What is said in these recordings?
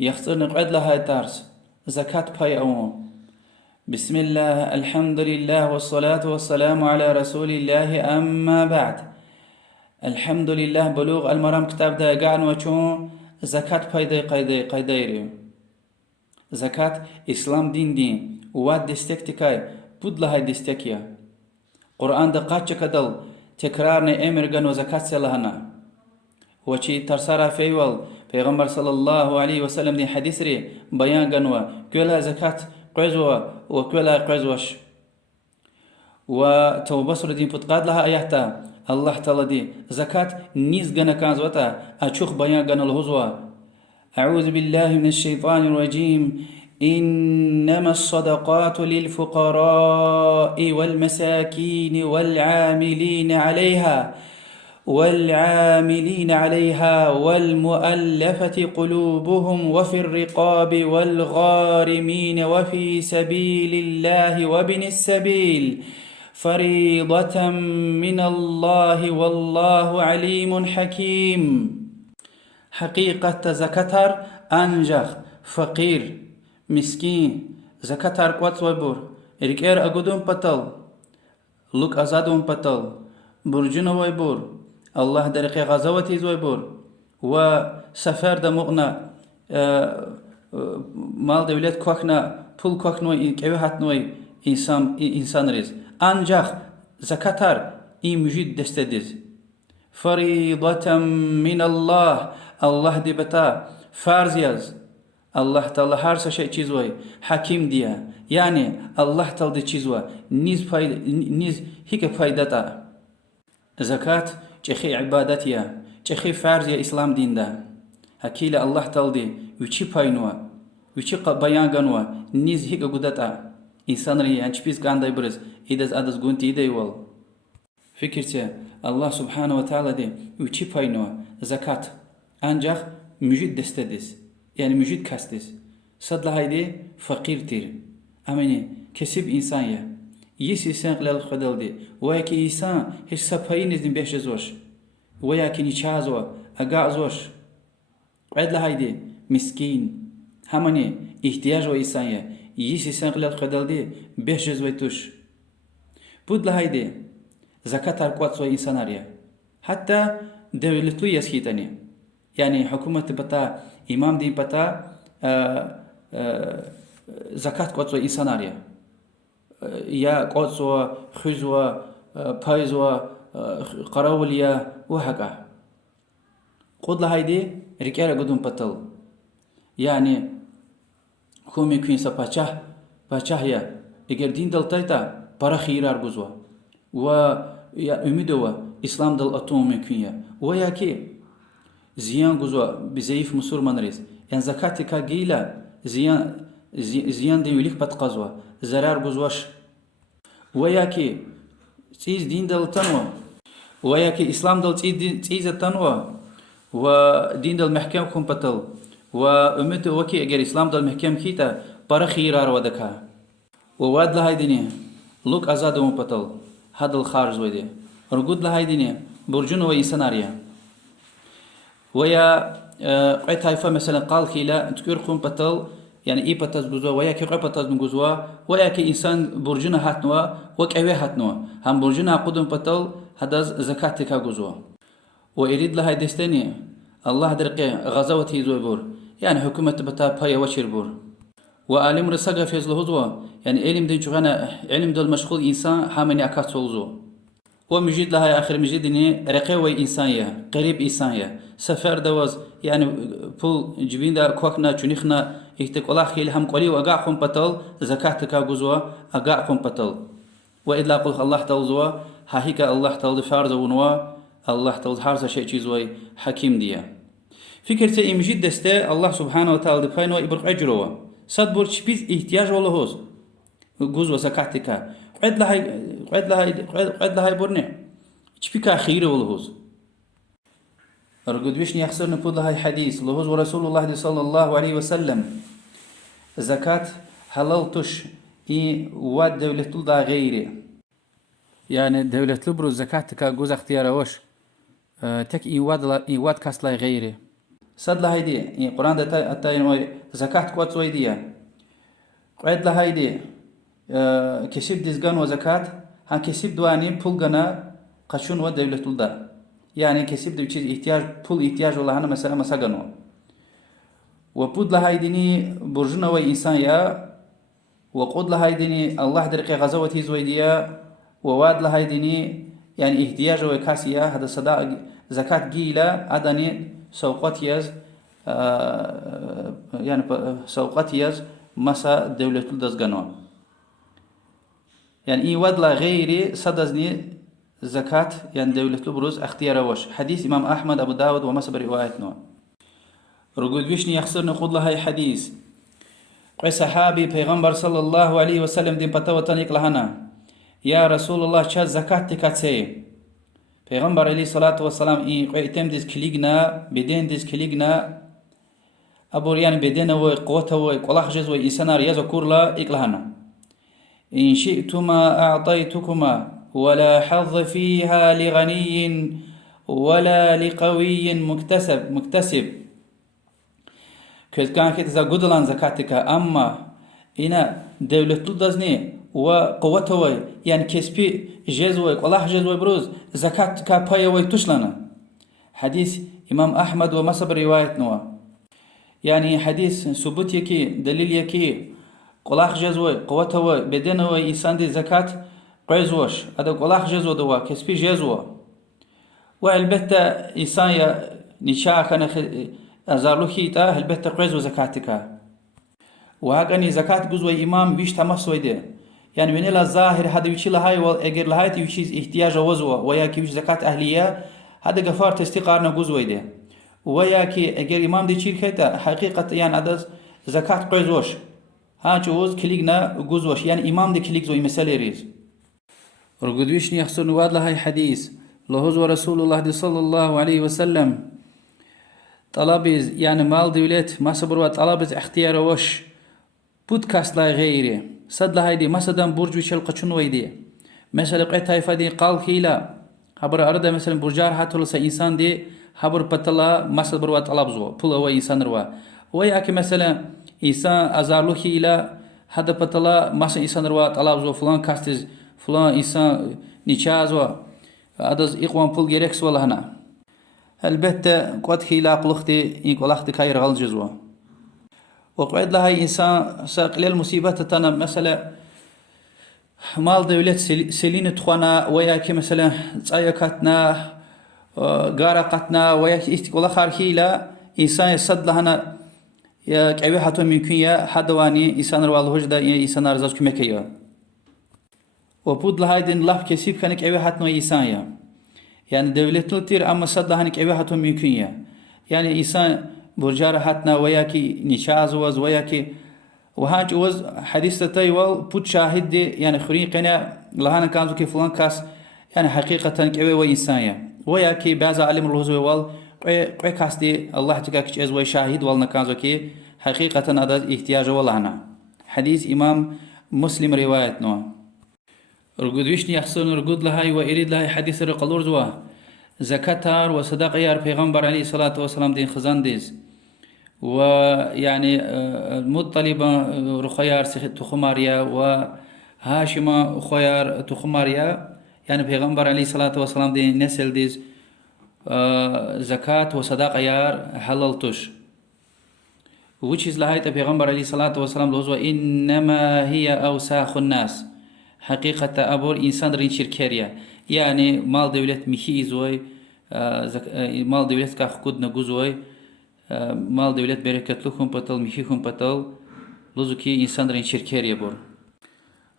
يختار نقعد لها تارس زكاة باي أوم. بسم الله الحمد لله والصلاة والسلام على رسول الله أما بعد. الحمد لله بلوغ المرام كتاب دا قان وچون زكاة باي دي قيديري زكاة إسلام دين واد دستكتكاي بود لها دستكيا قرآن دا قاتش كدل تكرارني امر غن وزكاة سلهنا وچی ترسارا فيول پیغمبر صلى الله عليه وسلم دي حديث ري بيان غنوا كلا زكاة قزوا وكلا قزوش وتوبصر دين بتقاد لها اياتا الله تعالى دي زكاة نيز غنا كانزوتا اشوخ بيان غن الهزوا. أعوذ بالله من الشيطان الرجيم. إنما الصدقات للفقراء والمساكين والعاملين عليها والمؤلفة قلوبهم وفي الرقاب والغارمين وفي سبيل الله وابن السبيل فريضة من الله والله عليم حكيم. حقيقة زكاتر أنجخ فقير مسكين زكاتر قوات ويبور ركير أقودون بطل لوك أزادون بطل برجون ويبور الله درقي غزوتي زويبور وسفر دا مغنى مال دولت كوكنا پول كوكنوي كيو هاتنوي إنسان ريز أنجخ زكاتر إي مجيد دستديز فريضة من الله دي بتا فارزياز الله تعالى هر شيء چیزوي حكيم ديا يعني الله تعالى دي چیزوا نيز هيك فايدتا زكاة چخي عبادتيا چخي فارزيا اسلام دين دا هكيل الله تعالى دي وچي پاينوا وچي بيان غنوا نيز هيك غدتا انسان ري انچپيس گانداي برز ايدز ادز گونتي دي ول فكرتي الله سبحانه وتعالى دي وچي پاينوا زكاة انجخ مجيد دستديس يعني مجيد كاستيس صد هايدي فقير تير امني كسب انسان يا يسي سان قلال خدل دي وياكي انسان هش سپاين نزدين بيش زوش وياكي نيچازوا اقا زوش قعد هايدي مسكين هماني احتياج و انسان يا يسي سان قلال خدل دي بيش زويتوش بود هايدي زكاة ارقوات سوى انسان اريا حتى دولتلو يسكيتاني يعني حكومة بتا إمام دين بتا زكاة قوتو إنسان اريا يا قوتو خزوا بايزوا قراوليا وهكا قد لهايدي ركيرا قدوم بطل يعني كومي كوينسا باچاه يا اگر دين دل تايتا para خيرار گزوا و يا اميدوا اسلام دل اتوم كوينيا ويا كي زيان گزوا بزيف مسلمان ريز يعني زكاتك جيلا زيان دي وليك بتقزوا زرار گزواش وياكي تيز دين دل تنوا وياكي اسلام دل تيز تنوا ودين دل محكم كون بتل وامته وكي اگر اسلام دل محكم كيتا برا خيرار ودكا وواد لهاي دنيا لوك ازاد مو بتل هذا الخارج ودي رغود لهاي دنيا برجون وإنساناريا ويا قيت هايفا مثلا قال خيلا تكركم بتل يعني اي بتاز جزوا ويا كي بتاز جزوا ويا كي انسان برجنا هاتنوا وكاوي هاتنوا هم برجنا قدم بتل هذا زكاتك جزوا ويريد لها دستني الله درقي غزوتي زوبور يعني حكومه بتا باي وشربور وعالم رسغ في زلهزوا يعني علم دي جغنا علم دول مشغول انسان حامني اكاتولزو ومجيد لها اخر مجيدني رقيوي انسانيه قريب انسانيه سفر دوز يعني بول جبين دا كوكنا چونيخنا احتقالا خيل هم قولي وقاعكم بطل زكاتك غزوا اقاعكم بطل وإلا قل الله تعالى هاهيك الله تعالى فارز ونوا الله تعالى حارس شيء چيزوي حكيم ديا فكرتي امجيد دسته الله سبحانه وتعالى فاينو ابرق اجروا صد بور چبيز احتياج ولا هوز غزوا زكاتك قد لهاي برني چبيكا خير ولا هوز رقد ويش يخسر نقول هاي حديث لهوز ورسول الله صلى الله عليه وسلم زكاة حللتش إي واد دولة دا غيري يعني دولة لبرو زكاة كا جوز اختيار وش تك إي واد كاسلا غيري صد لهايدي يعني قرآن ده أتاين زكاة قوت ويديا قعد لهايدي كسب ديزغان وزكاة هان كسب دواني بول غنا قشون ودولة الدا يعني كسب دو چیز احتياج بول احتياج والله هنا مثلا مسغنو وبود لهايديني برجنا وي انسان يا وقود لهايديني الله درقي غزوتي زويديا وواد لهايديني يعني احتياج وي كاسيا هذا صداق زكاة جيلا أداني سوقاتيز يعني سوقاتيز مسا دولة الدزغنو يعني إي ودلا غيري صدزني زكاة يعني دولة البروز اختيار وش حديث إمام أحمد أبو داود ومسبر روايتنا رجل بيشني يخسر نقول لها هاي حديث قي صحابي پیغمبر صلى الله عليه وسلم دين بتاو تانيك لهنا يا رسول الله شا زكاة تكاتسي پیغمبر عليه الصلاة والسلام إي قي تم ديز كليغنا بدين ديز كليغنا أبور يعني بدين وقوته وقلاخ جز وإنسان رياض كورلا إكلهنا إن شئتما أعطيتكما ولا حظ فيها لغني ولا لقوي مكتسب كان كده قدلان زكاتك أما إنا دولة دزني وقوته يعني كسبي جزوي والله جزوي بروز زكاة كابايا ويتشلنا حديث إمام أحمد ومسب رواية نوا يعني حديث ثبوت يكي دليل يكي قلاخ جزوي قوته بدنه إنسان دي زكاة قيزوش هذا قلاخ جزو دوا كسبي جزو والبته إنسان نشاء كان أزارلوكي تا البته قيزو زكاتك وهاكني زكاة جزوي إمام ويش تمسوي ده يعني من إلى الظاهر هذا ويش لهاي والأجر لهاي تيوشيز احتياج وزوا وياكي ويش زكاة أهلية هذا جفار تستقارنا جزوي ده وياكي أجر إمام دي شركة حقيقة يعني هذا زكاة قيزوش ها جوز كليغنا جزوش يعني إمام دي كليغ زوي مسألة ريز رجودويشني يخسر نواد لهاي حديث لهوز ورسول الله صلى الله عليه وسلم طلبز يعني مال دولت ما صبروا طلبز اختيار وش بودكاست لا غيره صد لهاي دي مثلا برج وشل قشون ويدي مثلا قيت هاي فدي قال كيلا خبر أردا مثلا برجار هاتول إنسان دي خبر بطلا ما صبروا طلبزوا بول هو إنسان روا وياك مثلا إنسان أزارلو كيلا هذا بطلا ما إنسان روا طلبزوا فلان كاستز فلان إنسان نيشازوا هذا إقوام بول جيركس ولا هنا البته قد كيلا قلختي يقول أختي كاير غل جزوا وقعد لها إنسان ساقل المصيبة تنا مثلا مال دولة سلين تخوانا وياك مثلا تأيكتنا غارقتنا وياك استقلال خارخيلا إنسان يصد لهنا يا كأبي حتى ممكن يا حدواني إنسان رواه هجدا إنسان أرزاق كمكيا وبود لها دين الله كسيب كانك كأبي حتى إنسان يا يعني دولة تلتير أما صد لهنا كأبي حتى ممكن يا يعني إنسان برجار حتنا وياكي نشاز وز وياكي وهاج وز حديث تايوال بود شاهد دي يعني خريقنا لهانا كانزو كي فلان كاس يعني حقيقة كأبي وإنسان وياكي بعض علم الهزوي وال قوي كاس دي الله تكاكش از وي شاهد والنا كانزو كي حقيقة هذا احتياج والله حديث إمام مسلم رواية نوع رقود ويشني يحصل رقود لهاي وإريد لهاي حديث رقلور زوا زكاتار وصداق يار پیغمبر عليه الصلاة والسلام دين خزان ديز ويعني مطلبة رخيار تخماريا وهاشمة خيار تخماريا يعني پیغمبر عليه الصلاة والسلام دين نسل ديز زكاة وصداق يار حللتش which is لهاي پیغمبر عليه الصلاة والسلام لوزوا إنما هي أوساخ الناس حقيقة أبور إنسان رين شركيريا يعني مال دولت مخي زوي مال دولت كاخد نجوزوي مال دولت بركة لكم بطل مخيكم بطل لزو كي إنسان رين شركيريا بور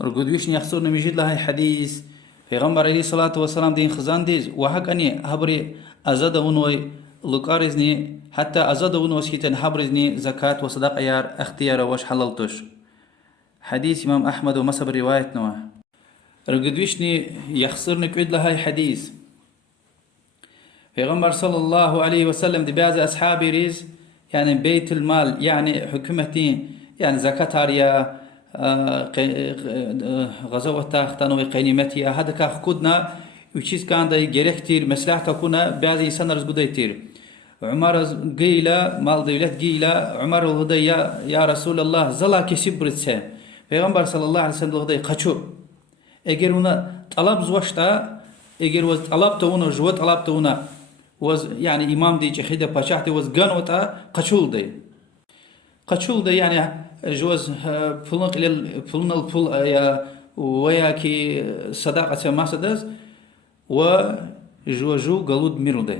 رجودويش يحصل نمجد لهاي حديث پیغمبر عليه الصلاة والسلام دين خزان ديز وحق أني هبري أزاد ونوي لقارزني حتى أزاد ونوي سكيتن هبرزني زكاة وصدق يار اختيار وش حللتش حديث إمام أحمد ومسب رواية نوع رقدويشني يخسرني كعد لهاي حديث پیغمبر صلى الله عليه وسلم دي بعض أصحابي ريز يعني بيت المال يعني حكومتين يعني زكاة ريا غزوة تاختان وقينيمتها هذا كاخدنا وشيز كان دا جريكتير مسلحة كنا بعض إنسان رزقوديتير عمر قيل مال دولت قيل عمر الهدى يا رسول الله زلا كسب برتسه پیغمبر صلى الله عليه وسلم الهدى قچو اگر ona طلب زوشتا اگر was طلب تونا جو طلب تونا was يعني امام دي چخيده پچاته was گن وتا قچول دي يعني جوز پولنق پولنل پول يا ويا كي صداقة ما سدز وجوجو قلود ميرو ده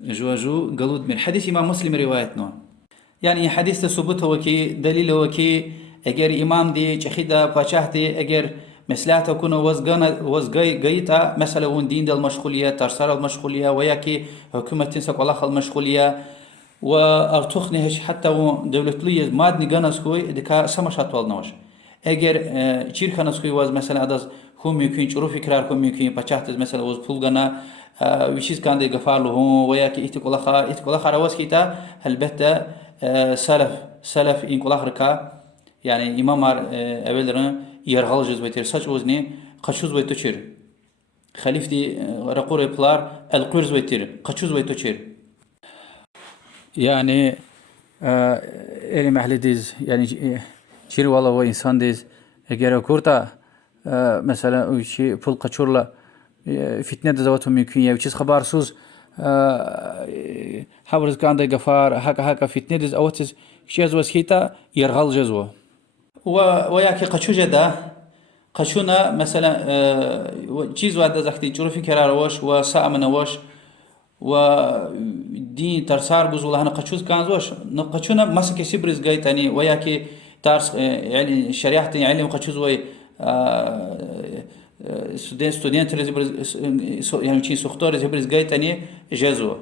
جوجو قلود مير حديث إمام مسلم روايتنا يعني حديث ثبوت هو كي دليل هو كي اگر إمام دي جخيدا باشهتي اگر مثلاته كنا وزجايتا مثلا وندين المشغولية ترسال المشغولية ويا كي حكومة تنسق الله المشغولية وارتخنهش حتى دولتلية مادني جانسكوي دكا سمشات والنوش اگر چيرخانسكوي واز مثلا اداز هم ممكن چرو فكرار هم ممكن پچاهتز مثلا واز پول گنا ويشيز كان دي غفارلو هم ويا كي اتقلا خراوس كيتا البته سلف ان قلا خركا يعني امامار اولرن يرغال جزويتر ساچ وزني قچوز ويتو چير خليفتي رقور بلار القرز ويتر قچوز ويتو چير يعني eri mahlidiz yani çir valla ve insan diz eğer kurta mesela o şey pul kaçurla fitne de zaten mümkün ya çiz habersuz haberz kanda gafar haka fitne diz avtiz şez veskita yergal jezwa وياك قشوجة ده قشونا مثلا چیز واحد زختی چروفی کرار وش و سامن وش و دين ترسار بزول هنا قشوز كان زوش نقشونا مسك سبرز جاي تاني وياك تارس يعني شريحة يعني قشوز وي ستودنت رزبرز يعني شيء سختار رزبرز جاي تاني جزو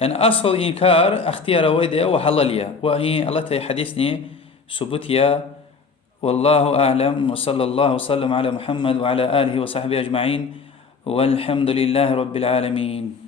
يعني أصل إنكار اختيار ويده وحلالية وهي الله تي حديثني ثبوتيا والله أعلم وصلى الله وسلم على محمد وعلى آله وصحبه أجمعين والحمد لله رب العالمين.